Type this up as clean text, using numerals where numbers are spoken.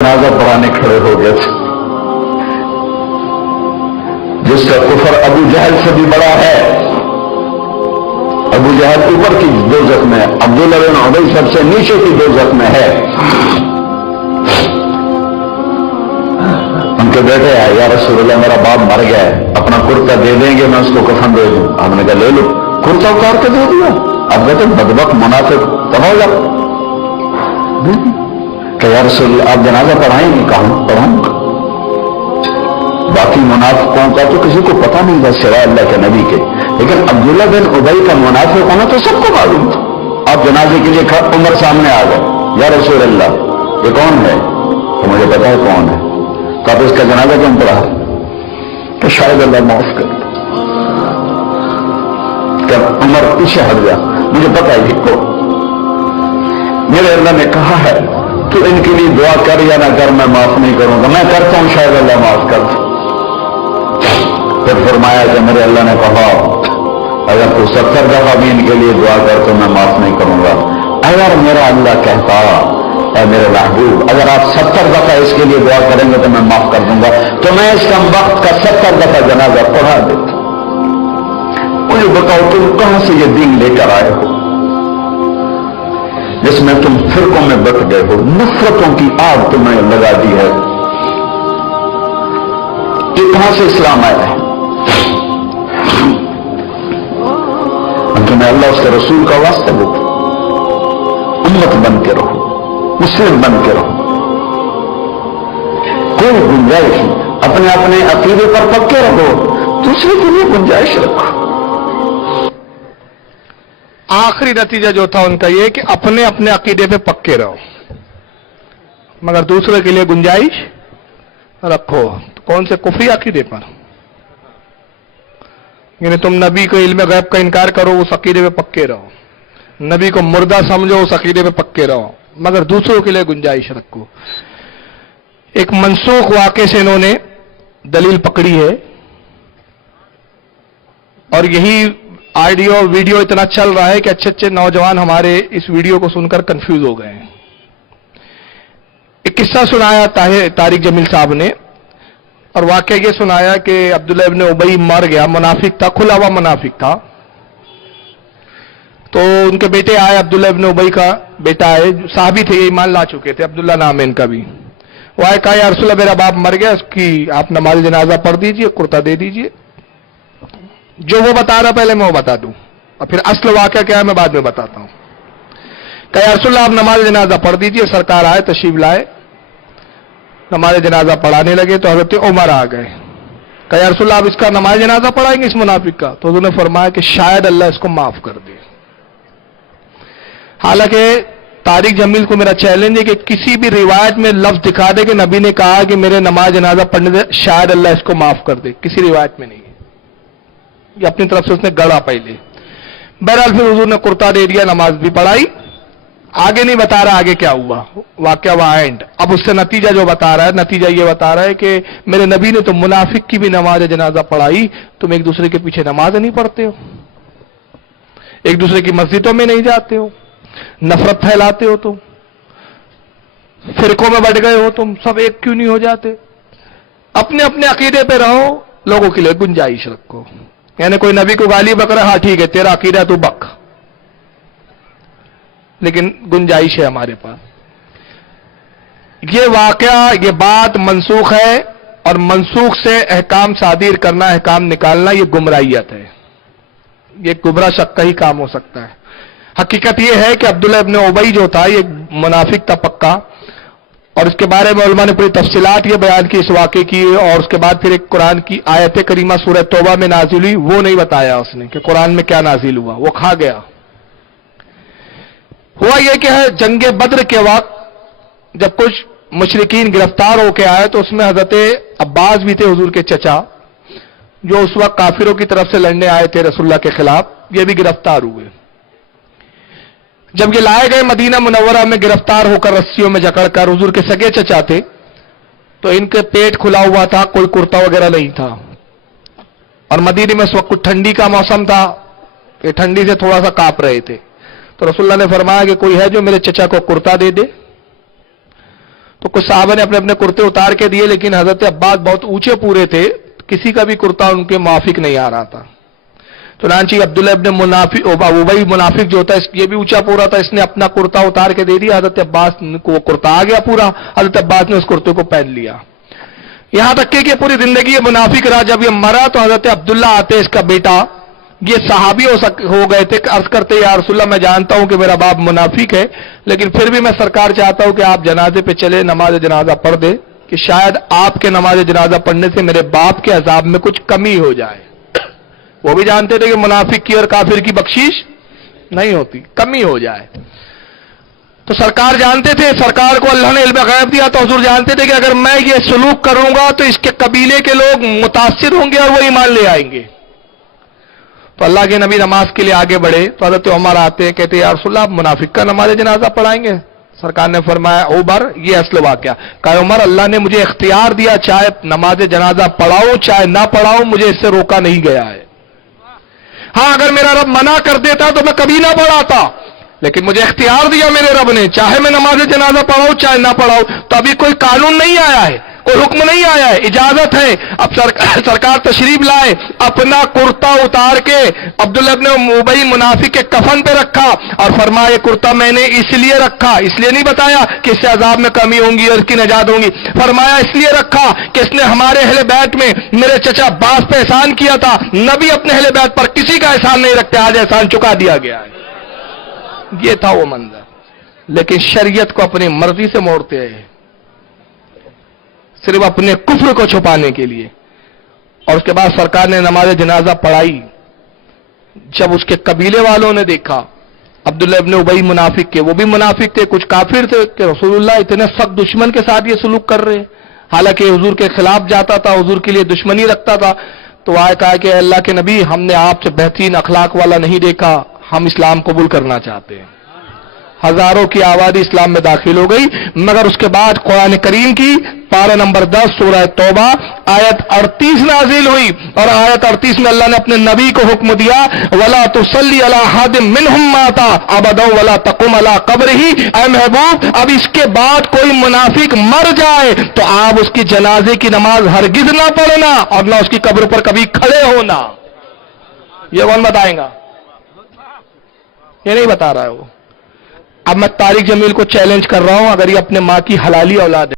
जनाजा पढ़ाने खड़े हो गए थे, जिसका कुफर अबू जहल से भी बड़ा है। अबू जहल ऊपर की दोजख में, अब्दुल्लाह बिन उबई सबसे नीचे की दोजख में है। उनके बेटे आए, या रसूलल्लाह मेरा बाप मर गया है, अपना कुर्ता दे देंगे, मैं उसको कफन दे दूं। हमने कहा ले लो, कुर्ता उतार के दे दिया। अब कहते बदबक मुनाफिक तबाह हो जाता। कि या रसूलल्लाह आप जनाजा पढ़ाएंगे? कहा पढ़ाऊंगा। बाकी मुनाफिकों का तो किसी को पता नहीं था सिवाय अल्लाह के नबी के, लेकिन अब्दुल्लाह बिन उबई का मुनाफिक होना तो सबको मालूम था। आप जनाजे के लिए उमर सामने आ गए, या रसूलल्लाह ये कौन है? तो मुझे पता है कौन है। तो आप इसका जनाजा क्यों पढ़ा? तो शायद अल्लाह माफ कर। उमर पीछे हट गया, मुझे पता है को मेरे अल्लाह ने कहा है तू इनके लिए दुआ कर या ना कर, मैं माफ नहीं करूंगा। मैं करता हूं, शायद अल्लाह माफ कर। फिर फरमाया कि मेरे अल्लाह ने कहा अगर तू 70 दफा भी इनके लिए दुआ कर तो मैं माफ नहीं करूंगा। अगर मेरा अल्लाह कहता है मेरे महबूब अगर आप 70 दफा इसके लिए दुआ करेंगे तो मैं माफ कर दूंगा, तो मैं इस कम वक्त का 70 दफा जनाजा पढ़ा देता। मुझे बताओ तुम कहां से ये दीन लेकर आए हो जिसमें तुम फिरकों में बट गए हो, नफरतों की आग तुम्हें लगा दी है। ये कहां से इस्लाम आया है? तुम्हें अल्लाह उसके रसूल का वास्ता दो, उम्मत बन के रहो, मुस्लिम बन के रहो। कोई गुंजाइश नहीं, अपने अपने अकीदे पर पक्के रहो, दूसरे के लिए गुंजाइश रखो। आखिरी नतीजा जो था उनका ये कि अपने अपने अकीदे पे पक्के रहो, मगर दूसरे के लिए गुंजाइश रखो। तो कौन से कुफरी अकीदे पर? यानी तुम नबी को इल्म गैब का इनकार करो, उस अकीदे पे पक्के रहो। नबी को मुर्दा समझो, उस अकीदे पे पक्के रहो, मगर दूसरों के लिए गुंजाइश रखो। एक मनसूख वाक़े से इन्होंने दलील पकड़ी है, और यही ऑडियो वीडियो इतना चल रहा है कि अच्छे अच्छे नौजवान हमारे इस वीडियो को सुनकर कंफ्यूज हो गए हैं। एक किस्सा सुनाया तारिक जमील साहब ने, और वाकया ये सुनाया कि अब्दुल्लाह इब्न उबई मर गया, मुनाफिक था, खुला हुआ मुनाफिक था। तो उनके बेटे आए, अब्दुल्लाह इब्न उबई का बेटा आए, साहबी थे, ये ईमान ला चुके थे, अब्दुल्लाह नाम है इनका भी। वो आए, कहा या रसूलल्लाह मेरा बाप मर गया, उसकी आप नमाज जनाजा पढ़ दीजिए, कुर्ता दे दीजिए। जो वो बता रहा पहले मैं वो बता दूं, और फिर असल वाकया क्या है मैं बाद में बताता हूं। कहा या रसूलल्लाह आप नमाज जनाजा पढ़ दीजिए। सरकार आए, तशरीफ लाए, नमाज जनाजा पढ़ाने लगे तो हजरत उमर आ गए। कहा या रसूलल्लाह आप इसका नमाज जनाजा पढ़ाएंगे इस मुनाफिक का? तो उन्होंने फरमाया कि शायद अल्लाह इसको माफ कर दे। हालांकि तारिक जमील को मेरा चैलेंज है कि किसी भी रिवायत में लफ्ज दिखा दे कि नबी ने कहा कि मेरे नमाज जनाजा पढ़ने दे, शायद अल्लाह इसको माफ कर दे, किसी रिवायत में नहीं। ये अपनी तरफ से उसने गढ़ा पहले। बहरहाल फिर हुजूर ने कुर्ता दे दिया, नमाज भी पढ़ाई। आगे नहीं बता रहा आगे क्या हुआ, वाकया वहां एंड। अब उससे नतीजा जो बता रहा है, नतीजा ये बता रहा है कि मेरे नबी ने तो मुनाफिक की भी नमाज जनाजा पढ़ाई, तुम एक दूसरे के पीछे नमाज नहीं पढ़ते हो, एक दूसरे की मस्जिदों में नहीं जाते हो, नफरत फैलाते हो, तुम फिरकों में बढ़ गए हो, तुम सब एक क्यों नहीं हो जाते? अपने अपने अकीदे पे रहो, लोगों के लिए गुंजाइश रखो। यानी कोई नबी को गाली बक रहा, हाँ ठीक है तेरा अकीदा तू बक, लेकिन गुंजाइश है हमारे पास। ये वाकया, ये बात मनसूख है, और मनसूख से अहकाम सादिर करना, अहकाम निकालना, ये गुमराहियत है। ये गुमराह शक का ही काम हो सकता है। हकीकत ये है कि अब्दुल्लाह इब्न उबई जो था ये मुनाफिक था पक्का, और इसके बारे में उलमा ने पूरी तफसीलात ये बयान की इस वाक़े की, और उसके बाद फिर एक कुरान की आयत करीमा सूरह तौबा में नाजिल हुई, वो नहीं बताया उसने कि कुरान में क्या नाजिल हुआ, वो खा गया। हुआ यह कि है जंगे बद्र के वक्त जब कुछ मुशरिकीन गिरफ्तार होके आए, तो उसमें हजरत अब्बास भी थे, हुजूर के चचा, जो उस वक्त काफिरों की तरफ से लड़ने आए थे रसूलुल्लाह के खिलाफ, ये भी गिरफ्तार हुए। जब ये लाए गए मदीना मुनव्वरा में गिरफ्तार होकर रस्सियों में जकड़कर, हुजूर के सगे चचा थे, तो इनके पेट खुला हुआ था, कोई कुर्ता वगैरह नहीं था, और मदीने में उस वक्त कुछ ठंडी का मौसम था, ये ठंडी से थोड़ा सा कांप रहे थे। तो रसूलुल्लाह ने फरमाया कि कोई है जो मेरे चचा को कुर्ता दे दे? تو کچھ صحابہ نے اپنے اپنے کرتے اتار کے دیے، لیکن حضرت عباس بہت اونچے پورے تھے، کسی کا بھی کرتا ان کے موافق نہیں آ رہا تھا۔ چنانچہ عبداللہ ابن ابی منافق جو ہوتا ہے، یہ بھی اونچا پورا تھا، اس نے اپنا کرتا اتار کے دے دیا، حضرت عباس کو وہ کرتا آ گیا پورا، حضرت عباس نے اس کرتے کو پہن لیا، یہاں تک کہ پوری زندگی یہ منافق رہا۔ جب یہ مرا تو حضرت عبداللہ آتے اس کا بیٹا، یہ صحابی ہو گئے تھے، عرض کرتے یا رسول اللہ میں جانتا ہوں کہ میرا باپ منافق ہے، لیکن پھر بھی میں سرکار چاہتا ہوں کہ آپ جنازے پہ چلے، نماز جنازہ پڑھ دے، کہ شاید آپ کے نماز جنازہ پڑھنے سے میرے باپ کے عذاب میں کچھ کمی ہو جائے۔ وہ بھی جانتے تھے کہ منافق کی اور کافر کی بخشش نہیں ہوتی، کمی ہو جائے۔ تو سرکار جانتے تھے، سرکار کو اللہ نے علم غیب دیا، تو حضور جانتے تھے کہ اگر میں یہ سلوک کروں گا تو اس کے قبیلے کے لوگ متاثر ہوں گے اور وہ ایمان لے آئیں گے۔ تو اللہ کے نبی نماز کے لیے آگے بڑھے تو حضرت عمر آتے ہیں، کہتے ہیں یا رسول اللہ آپ منافق کا نماز جنازہ پڑھائیں گے؟ سرکار نے فرمایا عمر یہ اصل واقعہ، کہا عمر اللہ نے مجھے اختیار دیا، چاہے نماز جنازہ پڑھاؤ چاہے نہ پڑھاؤ، مجھے اس سے روکا نہیں گیا ہے۔ ہاں اگر میرا رب منع کر دیتا تو میں کبھی نہ پڑھاتا، لیکن مجھے اختیار دیا میرے رب نے، چاہے میں نماز جنازہ پڑھاؤں چاہے نہ پڑھاؤں۔ تو ابھی کوئی قانون نہیں آیا ہے، کوئی حکم نہیں آیا ہے، اجازت ہے۔ اب سرکار تشریف لائے، اپنا کرتا اتار کے عبداللہ ابن ابی منافق کے کفن پہ رکھا اور فرمایا یہ کرتا میں نے اس لیے رکھا، اس لیے نہیں بتایا کہ اس سے عذاب میں کمی ہوں گی اور اس کی نجات ہوں گی، فرمایا اس لیے رکھا کہ اس نے ہمارے اہل بیت میں میرے چچا عباس پہ احسان کیا تھا، نبی اپنے اہل بیت پر کسی کا احسان نہیں رکھتے، آج احسان چکا دیا گیا ہے۔ یہ تھا وہ منظر، لیکن شریعت کو اپنی مرضی سے موڑتے ہیں، صرف اپنے کفر کو چھپانے کے لیے۔ اور اس کے بعد سرکار نے نماز جنازہ پڑھائی، جب اس کے قبیلے والوں نے دیکھا عبداللہ ابن ابی منافق کے، وہ بھی منافق تھے، کچھ کافر تھے، کہ رسول اللہ اتنے سخت دشمن کے ساتھ یہ سلوک کر رہے ہیں، حالانکہ حضور کے خلاف جاتا تھا، حضور کے لیے دشمنی رکھتا تھا۔ تو آئے کہا کہ اللہ کے نبی ہم نے آپ سے بہترین اخلاق والا نہیں دیکھا، ہم اسلام قبول کرنا چاہتے ہیں۔ ہزاروں کی آبادی اسلام میں داخل ہو گئی، مگر اس کے بعد قرآن کریم کی پارہ نمبر 10 سورہ توبہ آیت 38 نازل ہوئی، اور آیت 38 میں اللہ نے اپنے نبی کو حکم دیا وَلَا تُصَلِّ عَلَىٰ أَحَدٍ مِّنْهُمْ مَاتَ أَبَدًا وَلَا تَقُمْ عَلَىٰ قَبْرِهِ۔ اے محبوب اب اس کے بعد کوئی منافق مر جائے تو آپ اس کی جنازے کی نماز ہرگز نہ پڑھنا اور نہ اس کی قبر پر کبھی کھڑے ہونا۔ یہ کون بتائیں گا؟ یہ نہیں بتا رہا ہے وہ۔ اب میں طارق جمیل کو چیلنج کر رہا ہوں، اگر یہ اپنے ماں کی حلالی اولاد ہے